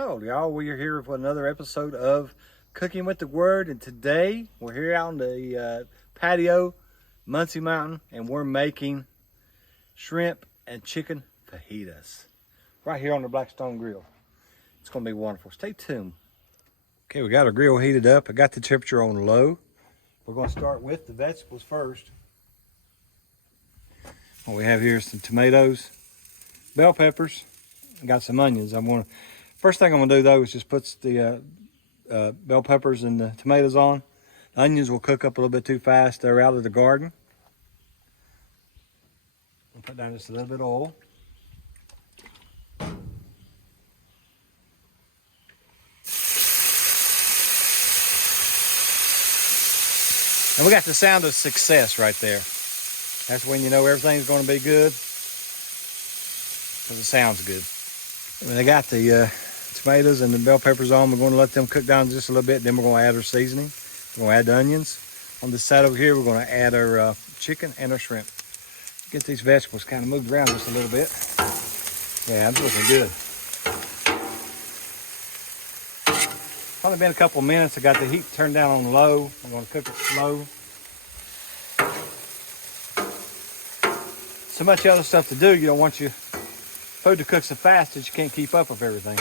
Hello y'all, we're here for another episode of Cooking with the Word, and today we're here out on the patio, Muncie Mountain, and we're making shrimp and chicken fajitas right here on the Blackstone Grill. It's going to be wonderful. Stay tuned. Okay, we got our grill heated up. I got the temperature on low. We're going to start with the vegetables first. What we have here is some tomatoes, bell peppers, I got some onions. First thing I'm gonna do though is just put the bell peppers and the tomatoes on. The onions will cook up a little bit too fast. They're out of the garden. I'll put down just a little bit of oil. And we got the sound of success right there. That's when you know everything's going to be good, because it sounds good. When I got the tomatoes and the bell peppers on, we're going to let them cook down just a little bit. Then we're going to add our seasoning. We're going to add the onions. On this side over here, we're going to add our chicken and our shrimp. Get these vegetables kind of moved around just a little bit. Yeah, it's looking good. Only been a couple of minutes. I got the heat turned down on low. I'm going to cook it slow. So much other stuff to do. You don't want your food to cook so fast that you can't keep up with everything.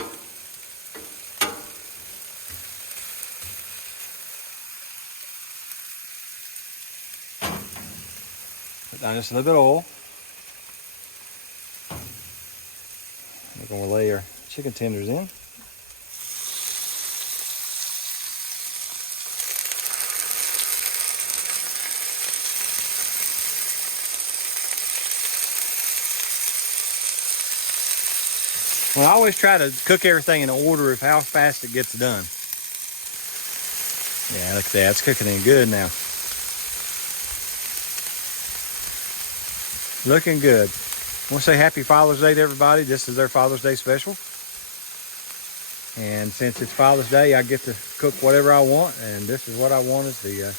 Put down just a little bit of oil. We're going to lay our chicken tenders in. Well, I always try to cook everything in order of how fast it gets done. Yeah, look at that. It's cooking in good now. Looking good. I want to say happy Father's Day to everybody. This is their Father's Day special. And since it's Father's Day, I get to cook whatever I want. And this is what I want is the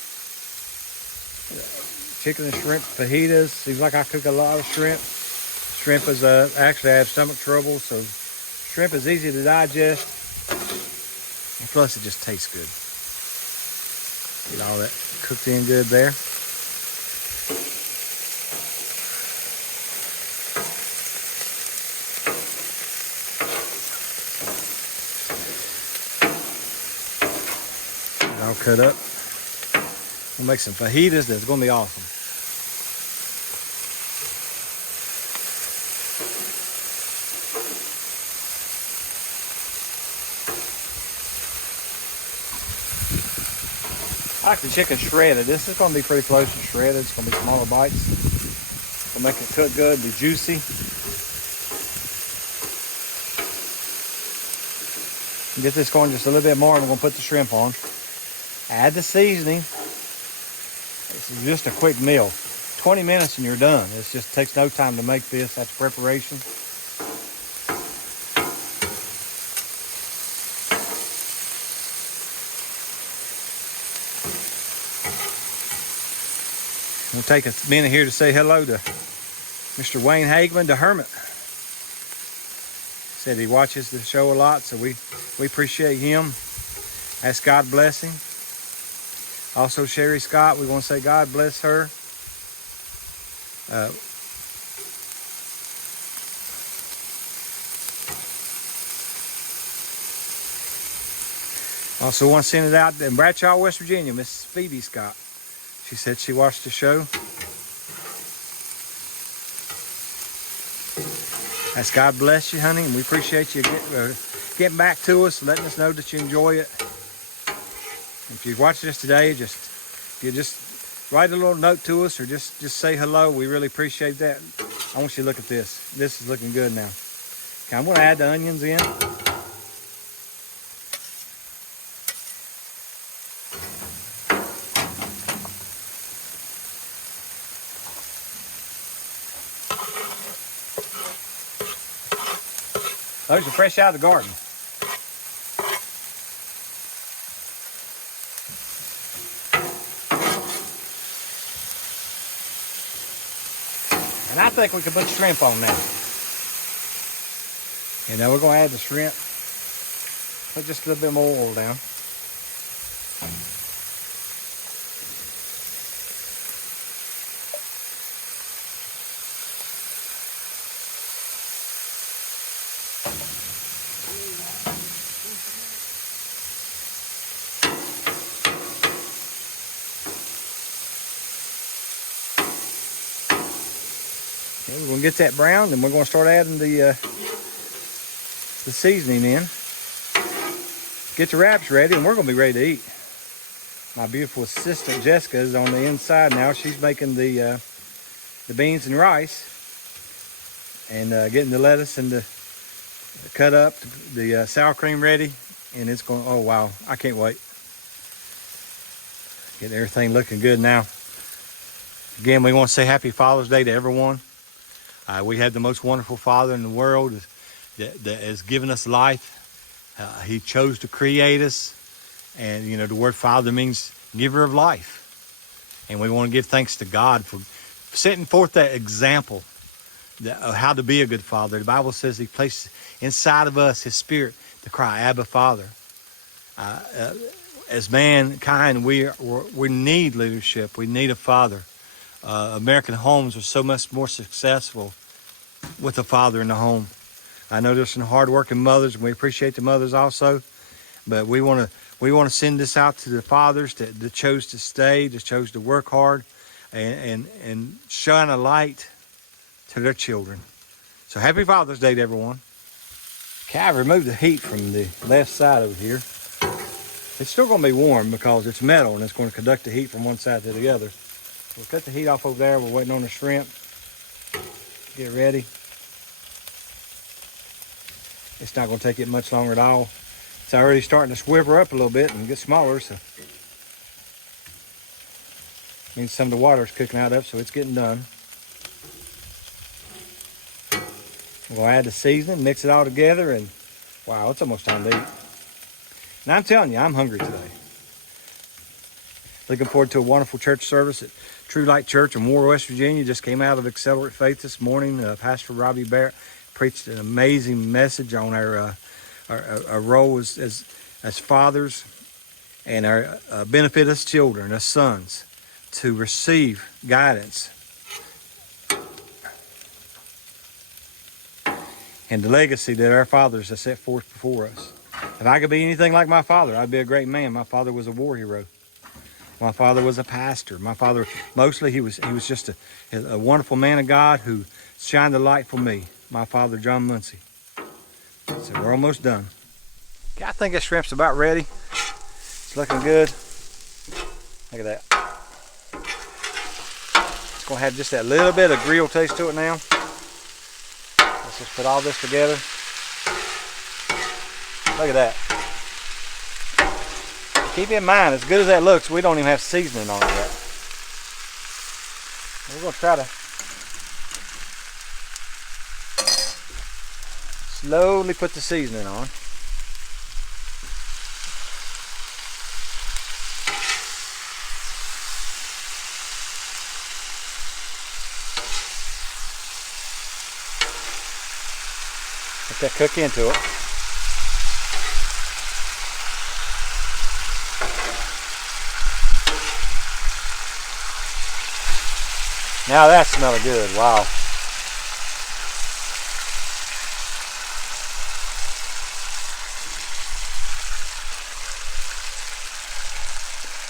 chicken and shrimp fajitas. Seems like I cook a lot of shrimp. Shrimp is actually I have stomach trouble, so shrimp is easy to digest, and plus it just tastes good. Get all that cooked in good there. All cut up. We'll make some fajitas that's going to be awesome. I like the chicken shredded. This is going to be pretty close to shredded. It's going to be smaller bites. It'll make it cook good, be juicy. Get this going just a little bit more, and we're going to put the shrimp on. Add the seasoning. This is just a quick meal. 20 minutes and you're done. It just takes no time to make this. That's preparation. We'll take a minute here to say hello to Mr. Wayne Hagman, the Hermit. Said he watches the show a lot, so we appreciate him. Ask God bless him. Also, Sherry Scott, we want to say God bless her. Also want to send it out in Bradshaw, West Virginia, Miss Phoebe Scott. She said she watched the show. Ask God bless you, honey, and we appreciate you getting back to us, letting us know that you enjoy it. If you watched this today, you just write a little note to us or just say hello. We really appreciate that. I want you to look at this. This is looking good now. Okay, I'm going to add the onions in. Those are fresh out of the garden. And I think we can put shrimp on now. And now we're going to add the shrimp. Put just a little bit more oil down. Okay, we're going to get that brown, and we're going to start adding the seasoning in. Get the wraps ready, and we're going to be ready to eat. My beautiful assistant Jessica is on the inside now. She's making the beans and rice, and getting the lettuce and the cut up, the sour cream ready, and it's going. Oh wow! I can't wait. Getting everything looking good now. Again, we want to say Happy Father's Day to everyone. We had the most wonderful Father in the world that has given us life. He chose to create us, and you know the word Father means giver of life, and we want to give thanks to God for setting forth that example of how to be a good father. The Bible says He placed inside of us His Spirit to cry, Abba, Father. As mankind, we need leadership. We need a father. American homes are so much more successful with a father in the home. I know there's some hard-working mothers, and we appreciate the mothers also. But we want to send this out to the fathers that chose to stay, that chose to work hard, and shine a light to their children. So Happy Father's Day to everyone. Okay, I removed the heat from the left side over here. It's still going to be warm because it's metal, and it's going to conduct the heat from one side to the other. We'll cut the heat off over there. We're waiting on the shrimp. Get ready. It's not going to take it much longer at all. It's already starting to swivel up a little bit and get smaller, so means some of the water is cooking out up, so it's getting done. We'll add the seasoning, mix it all together, and wow, it's almost time to eat. And I'm telling you, I'm hungry today. Looking forward to a wonderful church service at True Light Church in Moore, West Virginia. Just came out of Accelerate Faith this morning. Pastor Robbie Barrett preached an amazing message on our role as fathers, and our benefit as children, as sons, to receive guidance and the legacy that our fathers have set forth before us. If I could be anything like my father, I'd be a great man. My father was a war hero. My father was a pastor. My father, mostly, he was just a wonderful man of God who shined the light for me. My father, John Muncie. So we're almost done. Okay, I think this shrimp's about ready. It's looking good. Look at that. It's going to have just that little bit of grill taste to it now. Let's just put all this together. Look at that. Keep in mind, as good as that looks, we don't even have seasoning on it yet. We're going to try to slowly put the seasoning on. Let that cook into it. Now that's smelling good. Wow.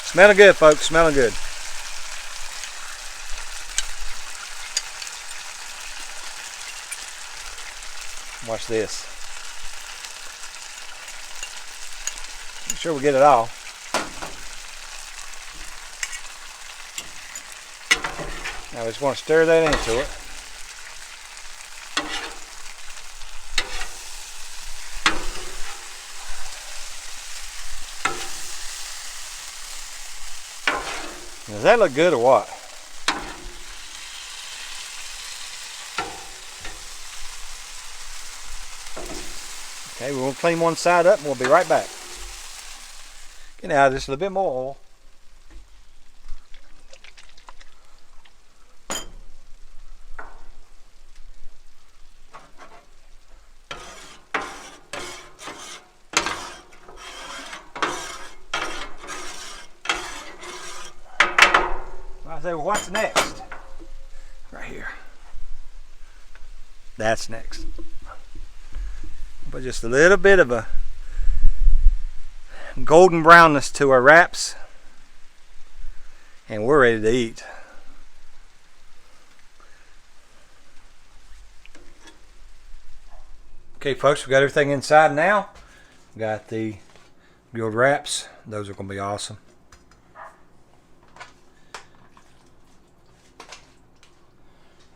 Smelling good, folks. Smelling good. Watch this. Make sure we get it all. Now we just want to stir that into it. Does that look good or what? Okay, we're going to clean one side up and we'll be right back. Get out just a little bit more oil. say, well, what's next? Right here. That's next. But just a little bit of a golden brownness to our wraps, and we're ready to eat. Okay, folks, we got everything inside now. We got the grilled wraps. Those are going to be awesome.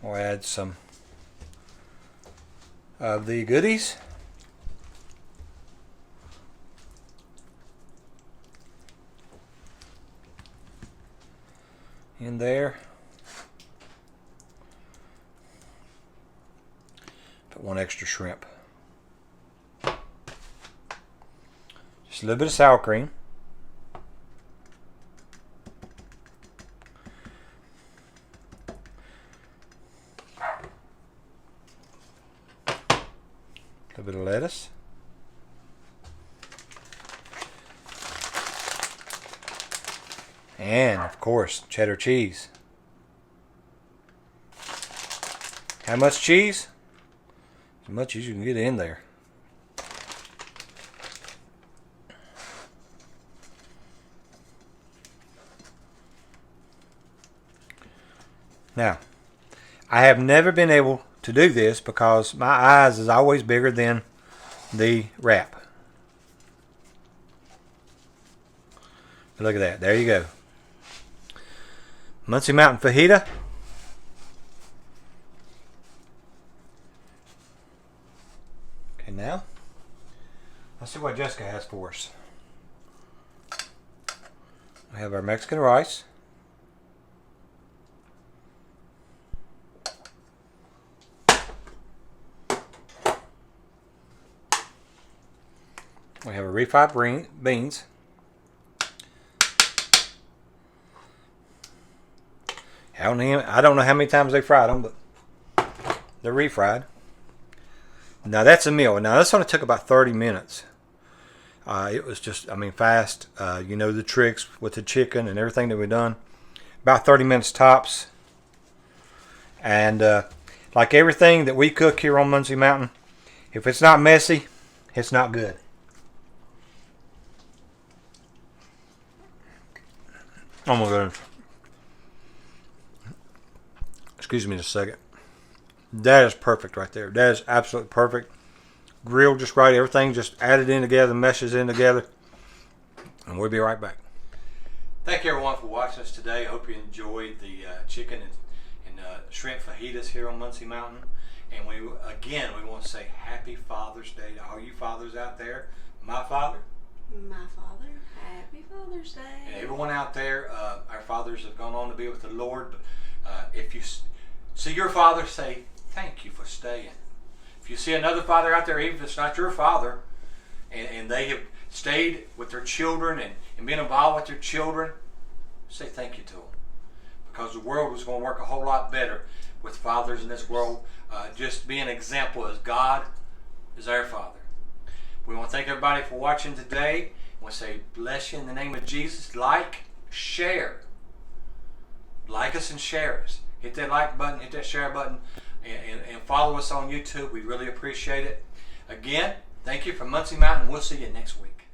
We'll add some of the goodies. In there. Put one extra shrimp. Just a little bit of sour cream. A little bit of lettuce. And, of course, cheddar cheese. How much cheese? As much as you can get in there. Now, I have never been able to do this because my eyes is always bigger than the wrap. Look at that. There you go. Muncie Mountain fajita. Okay, now let's see what Jessica has for us. We have our Mexican rice. We have a refried beans. I don't know how many times they fried them, but they're refried. Now that's a meal. Now this only took about 30 minutes. It was just, fast. You know the tricks with the chicken and everything that we've done. About 30 minutes tops. And like everything that we cook here on Muncie Mountain, if it's not messy, it's not good. Oh my goodness. Excuse me just a second. That is perfect right there. That is absolutely perfect. Grilled just right. Everything just added in together, meshes in together. And we'll be right back. Thank you everyone for watching us today. I hope you enjoyed the chicken and shrimp fajitas here on Muncie Mountain. And we want to say Happy Father's Day to all you fathers out there. My father. Happy Father's Day. And everyone out there, our fathers have gone on to be with the Lord. But if you see your father, say thank you for staying. If you see another father out there, even if it's not your father, and they have stayed with their children and been involved with their children, say thank you to them. Because the world was going to work a whole lot better with fathers in this world. Just be an example as God is our Father. We want to thank everybody for watching today. We want to say bless you in the name of Jesus. Like, share. Like us and share us. Hit that like button, hit that share button, and follow us on YouTube. We really appreciate it. Again, thank you from Muncie Mountain. We'll see you next week.